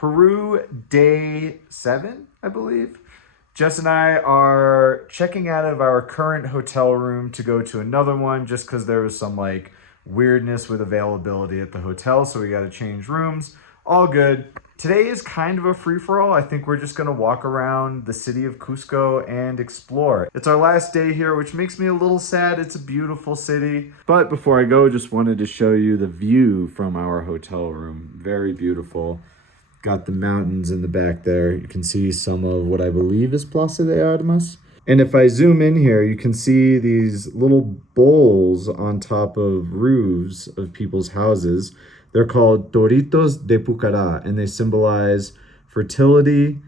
Peru day 7, I believe. Jess and I are checking out of our current hotel room to go to another one just because there was some like weirdness with availability at the hotel, so we got to change rooms. All good. Today is kind of a free-for-all. I think we're just going to walk around the city of Cusco and explore. It's our last day here, which makes me a little sad. It's a beautiful city. But before I go, just wanted to show you the view from our hotel room. Very beautiful. Got the mountains in the back there. You can see some of what I believe is Plaza de Armas. And if I zoom in here, you can see these little bowls on top of roofs of people's houses. They're called Toritos de Pucará, and they symbolize fertility,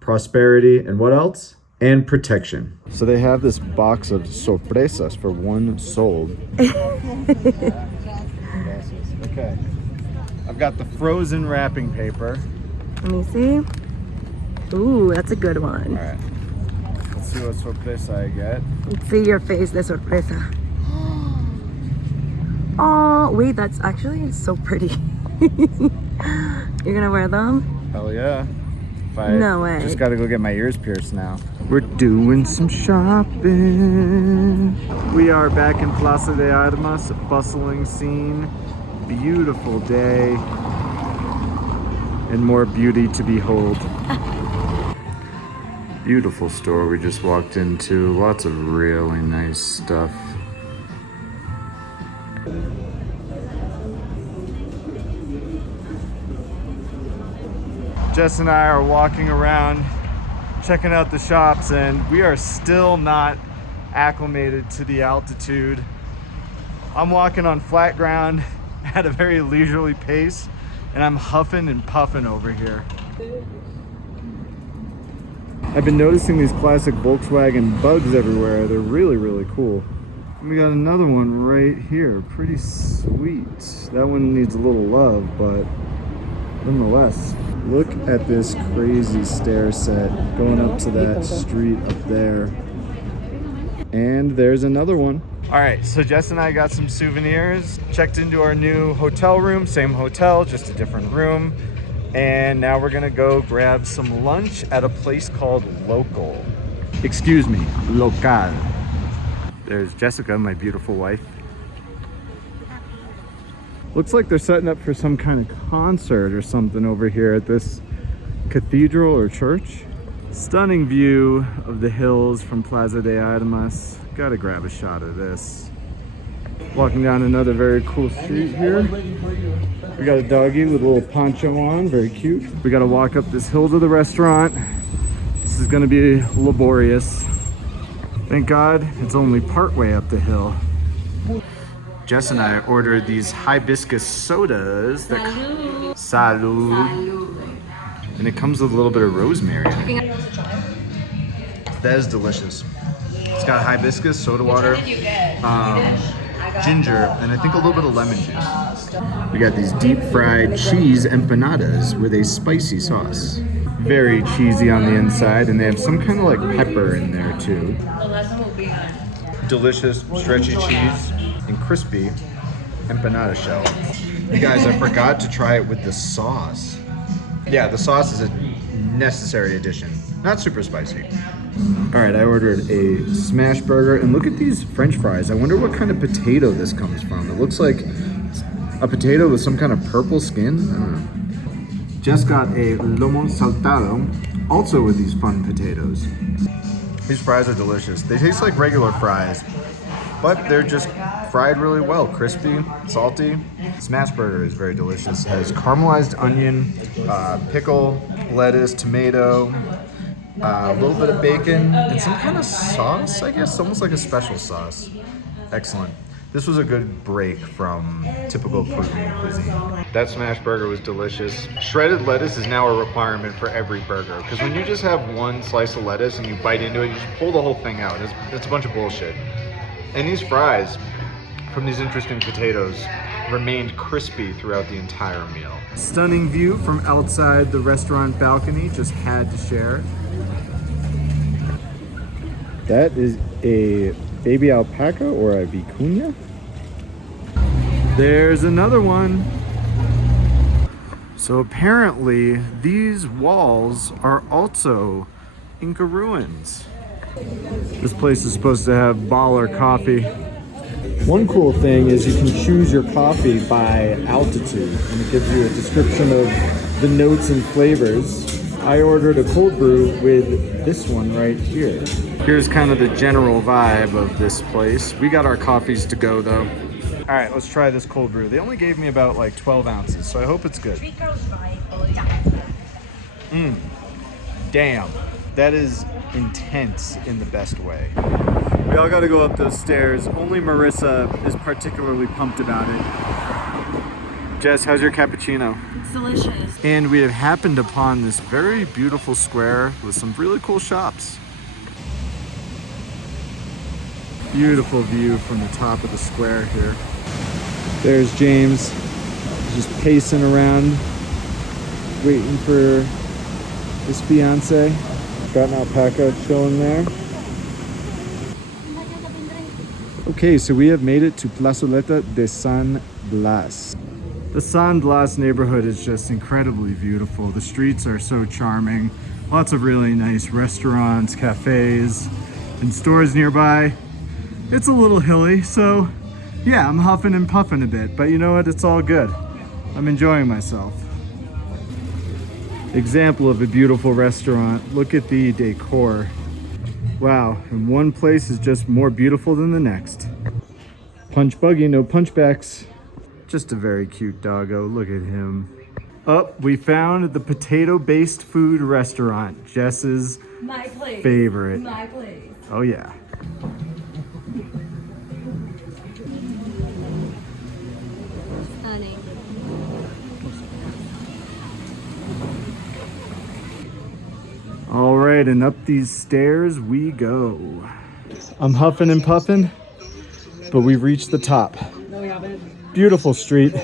prosperity, and what else? And protection. So they have this box of sorpresas for 1 sold. Okay. I've got the frozen wrapping paper. Let me see. Ooh, that's a good one. All right. Let's see what sorpresa I get. Let's see your face, the sorpresa. Oh, wait, that's actually so pretty. You're gonna wear them? Hell yeah. No way. Just gotta go get my ears pierced now. We're doing some shopping. We are back in Plaza de Armas, a bustling scene. Beautiful day. And more beauty to behold. Beautiful store we just walked into. Lots of really nice stuff. Jess and I are walking around, checking out the shops, and we are still not acclimated to the altitude. I'm walking on flat ground at a very leisurely pace, and I'm huffing and puffing over here. I've been noticing these classic Volkswagen bugs everywhere. They're really, really cool. We got another one right here, pretty sweet. That one needs a little love, but nonetheless. Look at this crazy stair set going up to that street up there. And there's another one. All right, so Jess and I got some souvenirs, checked into our new hotel room, same hotel, just a different room. And now we're gonna go grab some lunch at a place called Local. Excuse me, Local. There's Jessica, my beautiful wife. Looks like they're setting up for some kind of concert or something over here at this cathedral or church. Stunning view of the hills from Plaza de Armas. Gotta grab a shot of this. Walking down another very cool street here. We got a doggy with a little poncho on, very cute. We gotta walk up this hill to the restaurant. This is gonna be laborious. Thank God it's only part way up the hill. Jess and I ordered these hibiscus sodas. Salud. And it comes with a little bit of rosemary in it. That is delicious. It's got hibiscus, soda water, ginger, and I think a little bit of lemon juice. We got these deep fried cheese empanadas with a spicy sauce. Very cheesy on the inside, and they have some kind of like pepper in there too. Delicious, stretchy cheese and crispy empanada shell. You guys, I forgot to try it with the sauce. Yeah, the sauce is a necessary addition. Not super spicy. All right, I ordered a smash burger, and look at these French fries. I wonder what kind of potato this comes from. It looks like a potato with some kind of purple skin. I don't know. Just got a lomo saltado, also with these fun potatoes. These fries are delicious. They taste like regular fries, but they're just fried really well. Crispy, salty. Smash burger is very delicious. It has caramelized onion, pickle, lettuce, tomato, a little bit of bacon, and some kind of sauce, I guess, almost like a special sauce. Excellent. This was a good break from typical Peruvian cuisine. That smash burger was delicious. Shredded lettuce is now a requirement for every burger, because when you just have one slice of lettuce and you bite into it, you just pull the whole thing out. It's a bunch of bullshit. And these fries from these interesting potatoes remained crispy throughout the entire meal. Stunning view from outside the restaurant balcony, just had to share. That is a baby alpaca or a vicuña. There's another one. So apparently these walls are also Inca ruins. This place is supposed to have baller coffee. One cool thing is you can choose your coffee by altitude, and it gives you a description of the notes and flavors. I ordered a cold brew with this one right here. Here's kind of the general vibe of this place. We got our coffees to go though. All right, let's try this cold brew. They only gave me about like 12 ounces, so I hope it's good. Damn, that is intense in the best way. We all gotta go up those stairs. Only Marissa is particularly pumped about it. Jess, how's your cappuccino? It's delicious. And we have happened upon this very beautiful square with some really cool shops. Beautiful view from the top of the square here. There's James, just pacing around, waiting for his fiance. Got an alpaca chilling there. Okay, so we have made it to Plazoleta de San Blas. The San Blas neighborhood is just incredibly beautiful. The streets are so charming. Lots of really nice restaurants, cafes, and stores nearby. It's a little hilly, so yeah, I'm huffing and puffing a bit, but you know what? It's all good. I'm enjoying myself. Example of a beautiful restaurant. Look at the decor. Wow, and one place is just more beautiful than the next. Punch buggy, no punchbacks. Just a very cute doggo, look at him. Oh, we found the potato-based food restaurant, Jess's favorite. My place. Oh yeah. Honey. All right, and up these stairs we go. I'm huffing and puffing, but we've reached the top. Beautiful street.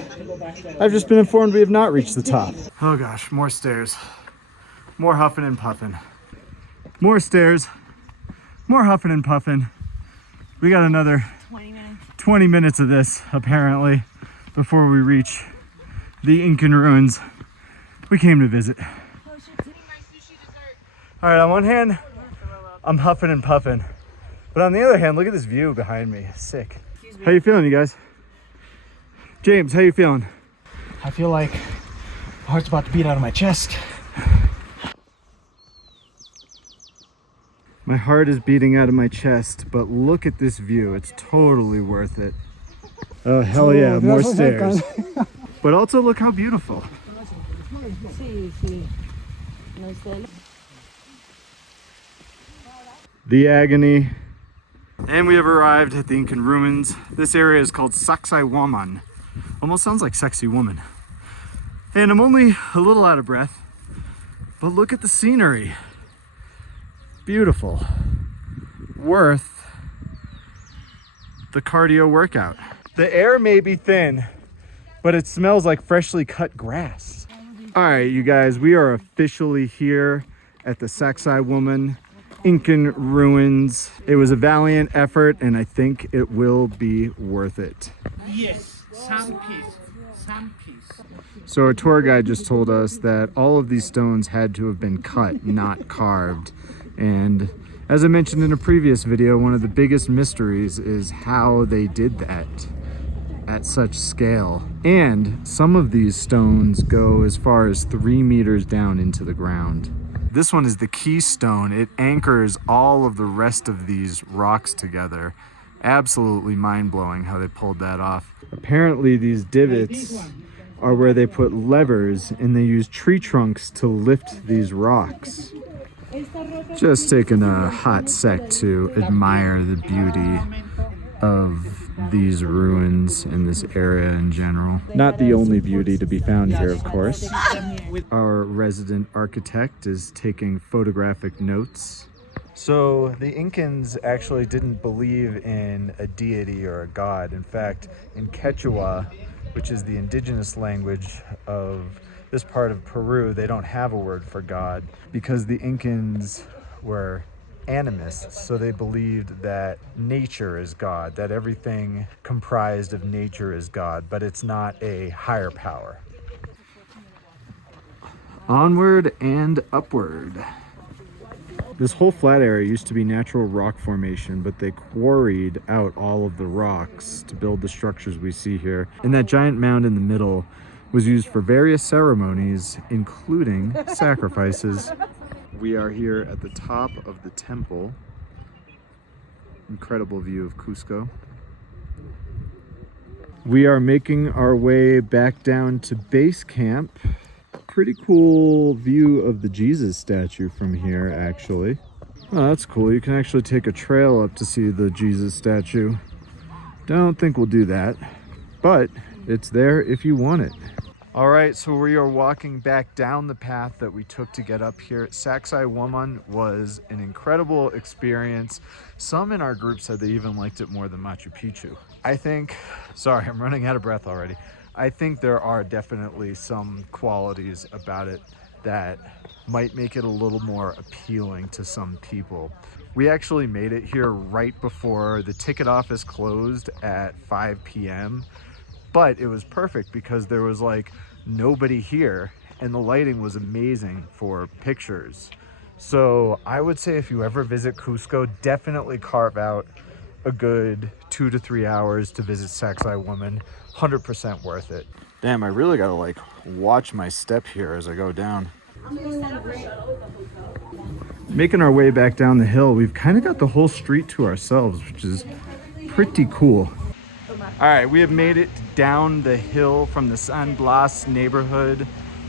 I've just been informed we have not reached the top. Oh gosh, more stairs. More huffing and puffing. More stairs. More huffing and puffing. We got another 20 minutes of this, apparently, before we reach the Incan ruins we came to visit. All right, on one hand, I'm huffing and puffing, but on the other hand, look at this view behind me. Sick. How you feeling, you guys? James, how you feeling? I feel like my heart's about to beat out of my chest. My heart is beating out of my chest, but look at this view. It's totally worth it. Oh, hell yeah, more stairs. But also look how beautiful. The agony. And we have arrived at the Incan ruins. This area is called Sacsayhuamán. Almost sounds like sexy woman. And I'm only a little out of breath, but look at the scenery. Beautiful. Worth the cardio workout. The air may be thin, but it smells like freshly cut grass. All right, you guys, we are officially here at the Sacsayhuamán Incan ruins. It was a valiant effort, and I think it will be worth it. Yes, some piece. So our tour guide just told us that all of these stones had to have been cut, not carved. And as I mentioned in a previous video, one of the biggest mysteries is how they did that at such scale. And some of these stones go as far as 3 meters down into the ground. This one is the keystone. It anchors all of the rest of these rocks together. Absolutely mind-blowing how they pulled that off. Apparently these divots are where they put levers, and they use tree trunks to lift these rocks. Just taking a hot sec to admire the beauty of these ruins in this area in general. Not the only beauty to be found here, of course. Our resident architect is taking photographic notes. So the Incans actually didn't believe in a deity or a god. In fact, in Quechua, which is the indigenous language of this part of Peru, they don't have a word for God because the Incans were animists, so they believed that nature is God, that everything comprised of nature is God, but it's not a higher power. Onward and upward. This whole flat area used to be natural rock formation, but they quarried out all of the rocks to build the structures we see here. And that giant mound in the middle was used for various ceremonies, including sacrifices. We are here at the top of the temple. Incredible view of Cusco. We are making our way back down to base camp. Pretty cool view of the Jesus statue from here, actually. Oh, that's cool. You can actually take a trail up to see the Jesus statue. Don't think we'll do that, but it's there if you want it. All right, so we are walking back down the path that we took to get up here. Sacsayhuamán was an incredible experience. Some in our group said they even liked it more than Machu Picchu. I think, sorry, I'm running out of breath already. I think there are definitely some qualities about it that might make it a little more appealing to some people. We actually made it here right before the ticket office closed at 5 p.m. But it was perfect because there was like nobody here and the lighting was amazing for pictures. So I would say if you ever visit Cusco, definitely carve out a good 2 to 3 hours to visit Sacsayhuamán. 100% worth it. Damn, I really gotta like watch my step here as I go down. Making our way back down the hill, we've kind of got the whole street to ourselves, which is pretty cool. All right, we have made it down the hill from the San Blas neighborhood.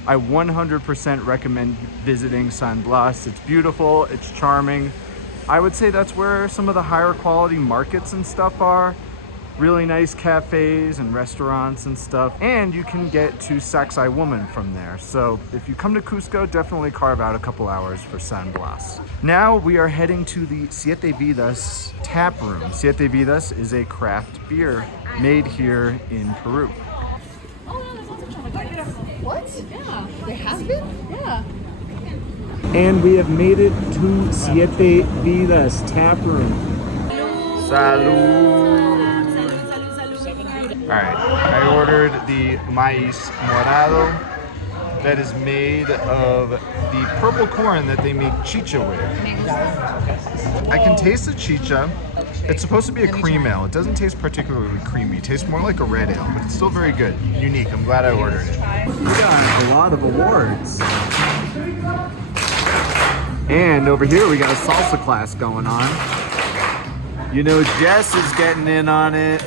I 100% recommend visiting San Blas. It's beautiful, it's charming. I would say that's where some of the higher quality markets and stuff are. Really nice cafes and restaurants and stuff. And you can get to Sacsayhuamán from there. So if you come to Cusco, definitely carve out a couple hours for San Blas. Now we are heading to the Siete Vidas Taproom. Siete Vidas is a craft beer made here in Peru. What? Yeah. They have been? Yeah. And we have made it to Siete Vidas Taproom. Salud! Alright, I ordered the maíz morado that is made of the purple corn that they make chicha with. I can taste the chicha. It's supposed to be a cream ale. It doesn't taste particularly creamy. It tastes more like a red ale, but it's still very good. Unique. I'm glad I ordered it. We got a lot of awards. And over here we got a salsa class going on. You know, Jess is getting in on it.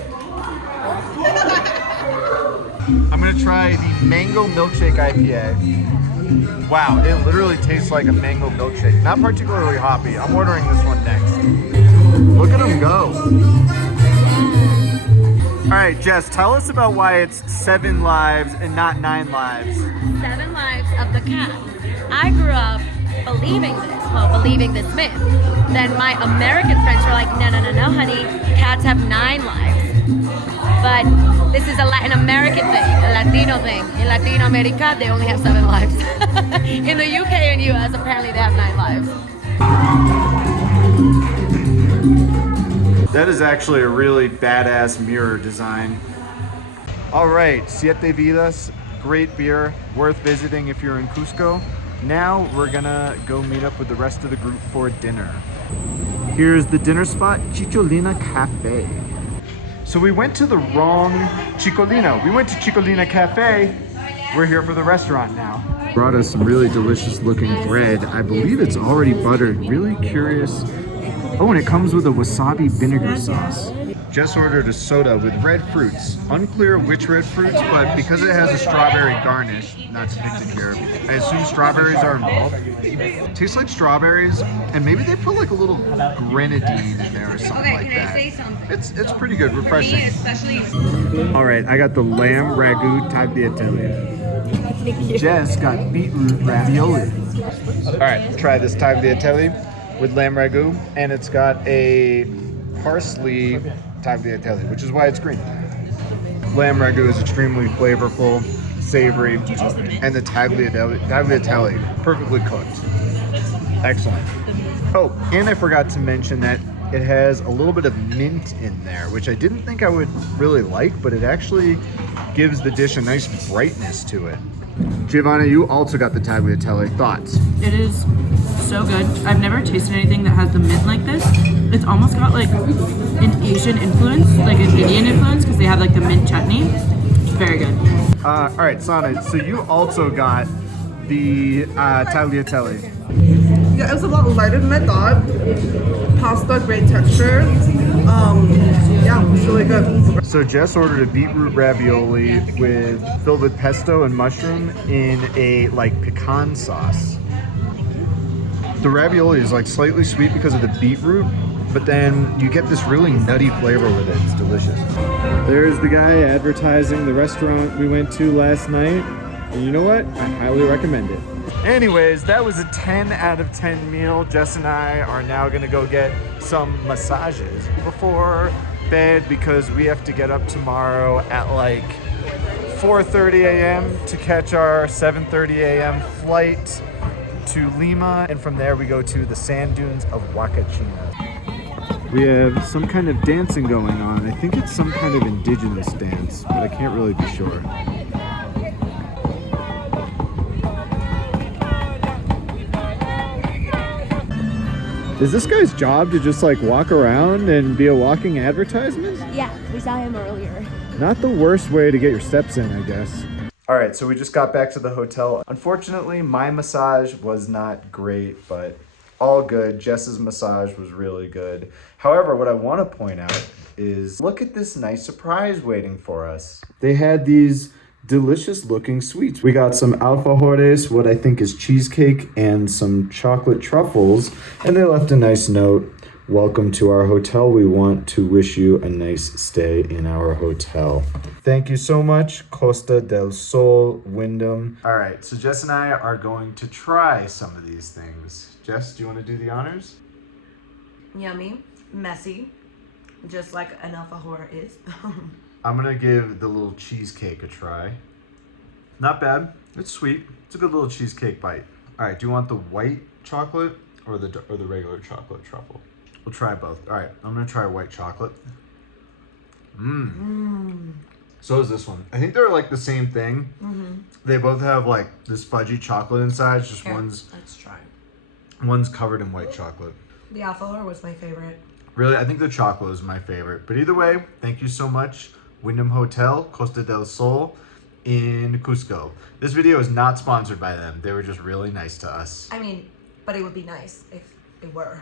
I'm gonna try the mango milkshake IPA. Wow, it literally tastes like a mango milkshake. Not particularly hoppy. I'm ordering this one next. Look at them go. All right, Jess, tell us about why it's 7 lives and not 9 lives. 7 lives of the cat. I grew up believing this myth. Then my American friends were like, no, honey, cats have 9 lives. But this is a Latin American thing, a Latino thing. In Latin America, they only have 7 lives. In the UK and US, apparently they have 9 lives. That is actually a really badass mirror design. All right, Siete Vidas, great beer, worth visiting if you're in Cusco. Now we're gonna go meet up with the rest of the group for dinner. Here's the dinner spot, Cicciolina Cafe. So we went to the wrong Cicciolina. We went to Cicciolina Cafe. We're here for the restaurant now. Brought us some really delicious looking bread. I believe it's already buttered. Really curious. Oh, and it comes with a wasabi vinegar sauce. Just ordered a soda with red fruits. Unclear which red fruits, but because it has a strawberry garnish, not depicted here, I assume strawberries are involved. Tastes like strawberries, and maybe they put like a little grenadine in there or something like that. It's pretty good, refreshing. All right, I got the lamb ragu tagliatelle. Jess got beetroot ravioli. All right, try this tagliatelle with lamb ragu, and it's got a parsley tagliatelle, which is why it's green. Lamb ragu is extremely flavorful, savory, and the tagliatelle perfectly cooked. Excellent. Oh, and I forgot to mention that it has a little bit of mint in there, which I didn't think I would really like, but it actually gives the dish a nice brightness to it. Giovanna, you also got the tagliatelle. Thoughts? It is so good. I've never tasted anything that has the mint like this. It's almost got like an Asian influence, like an Indian influence, because they have like the mint chutney. Very good. All right, Sana, so you also got the tagliatelle. Yeah, it was a lot lighter than I thought. Pasta, great texture. Yeah, it's really good. So Jess ordered a beetroot ravioli filled with pesto and mushroom in a like pecan sauce. The ravioli is like slightly sweet because of the beetroot, but then you get this really nutty flavor with it. It's delicious. There's the guy advertising the restaurant we went to last night. And you know what? I highly recommend it. Anyways, that was a 10 out of 10 meal. Jess and I are now gonna go get some massages before bed because we have to get up tomorrow at like 4:30 a.m. to catch our 7:30 a.m. flight to Lima, and from there we go to the sand dunes of Huacachina. We have some kind of dancing going on. I think it's some kind of indigenous dance, but I can't really be sure. Is this guy's job to just like walk around and be a walking advertisement? Yeah, we saw him earlier. Not the worst way to get your steps in, I guess. All right, so we just got back to the hotel. Unfortunately, my massage was not great, but all good. Jess's massage was really good. However, what I want to point out is look at this nice surprise waiting for us. They had these delicious looking sweets. We got some alfajores, what I think is cheesecake, and some chocolate truffles, and they left a nice note. Welcome to our hotel. We want to wish you a nice stay in our hotel. Thank you so much, Costa del Sol Wyndham. All right, so Jess and I are going to try some of these things. Jess, do you want to do the honors? Yummy, messy, just like an alfajor is. I'm gonna give the little cheesecake a try. Not bad. It's sweet. It's a good little cheesecake bite. All right, do you want the white chocolate or the regular chocolate truffle? We'll try both. All right, I'm gonna try white chocolate. So is this one. I think they're like the same thing. They both have like this fudgy chocolate inside. It's just Here, one's let's try. One's covered in white chocolate. The alfajor was my favorite. Really, I think the chocolate is my favorite. But either way, thank you so much, Wyndham Hotel, Costa del Sol in Cusco. This video is not sponsored by them. They were just really nice to us. I mean, but it would be nice if it were.